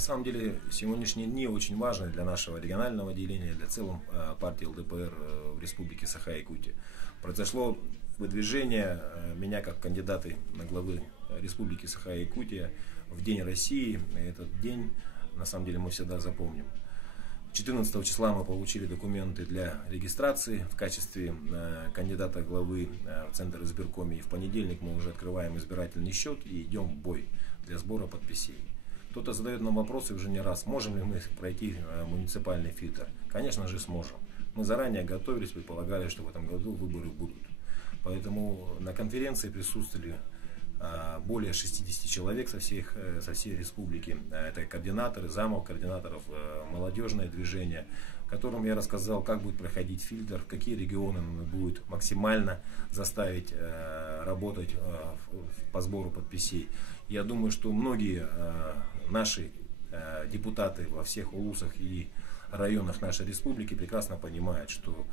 На самом деле сегодняшние дни очень важны для нашего регионального отделения, для целом партии ЛДПР в Республике Саха-Якутия. Произошло выдвижение меня как кандидата на главы Республики Саха-Якутия в День России. И этот день, на самом деле, мы всегда запомним. 14 числа мы получили документы для регистрации в качестве кандидата главы в Центр избиркома. И в понедельник мы уже открываем избирательный счет и идем в бой для сбора подписей. Кто-то задает нам вопросы уже не раз, можем ли мы пройти муниципальный фильтр. Конечно же сможем. Мы заранее готовились, предполагали, что в этом году выборы будут. Поэтому на конференции присутствовали более 60 человек со всей республики. Это координаторы, замов координаторов, молодежное движение, которым я рассказал, как будет проходить фильтр, в какие регионы надо будет максимально заставить работать по сбору подписей. Я думаю, что многие наши депутаты во всех улусах и районах нашей республики прекрасно понимают, что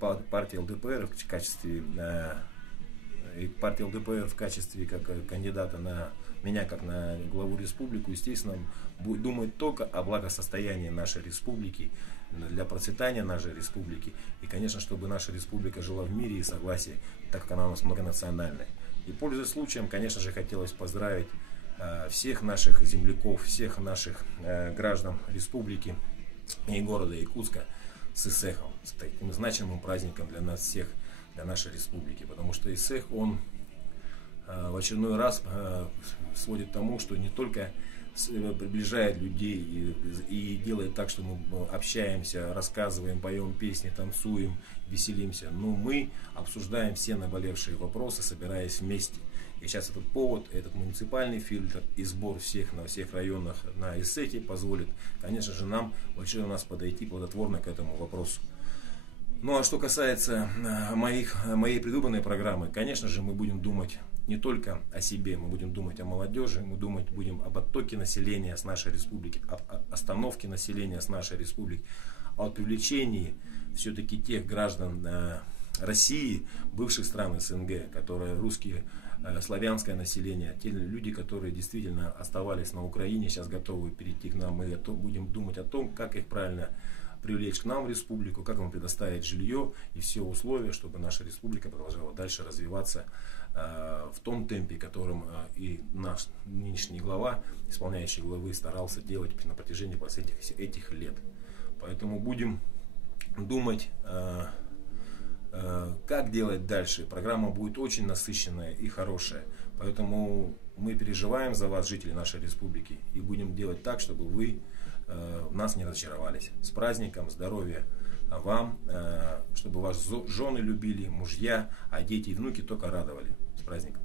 партия ЛДПР в качестве как кандидата на меня, как на главу республики, естественно, будет думать только о благосостоянии нашей республики, для процветания нашей республики. И, конечно, чтобы наша республика жила в мире и согласии, так как она у нас многонациональная. И, пользуясь случаем, конечно же, хотелось поздравить всех наших земляков, всех наших граждан республики и города Якутска с Исехом, с таким значимым праздником для нас всех, для нашей республики. Потому что Исех, он в очередной раз сводит к тому, что не только приближает людей и делает так, что мы общаемся, рассказываем, поем песни, танцуем, веселимся, но мы обсуждаем все наболевшие вопросы, собираясь вместе. И сейчас этот повод, этот муниципальный фильтр и сбор всех на всех районах на Исехе позволит, конечно же, нам в очередной раз подойти плодотворно к этому вопросу. Ну а что касается моей предвыборной программы, конечно же, мы будем думать не только о себе, мы будем думать о молодежи, мы думать будем об оттоке населения с нашей республики, об остановке населения с нашей республики, о привлечении все-таки тех граждан России, бывших стран СНГ, которые русские, славянское население, те люди, которые действительно оставались на Украине, сейчас готовы перейти к нам, мы будем думать о том, как их правильно привлечь к нам в республику, как им предоставить жилье и все условия, чтобы наша республика продолжала дальше развиваться в том темпе, которым и наш нынешний глава, исполняющий главы, старался делать на протяжении этих лет. Поэтому будем думать, как делать дальше. Программа будет очень насыщенная и хорошая. Поэтому мы переживаем за вас, жители нашей республики, и будем делать так, чтобы вы в нас не разочаровались. С праздником, здоровья вам, чтобы вас жены любили, мужья, а дети и внуки только радовали. С праздником.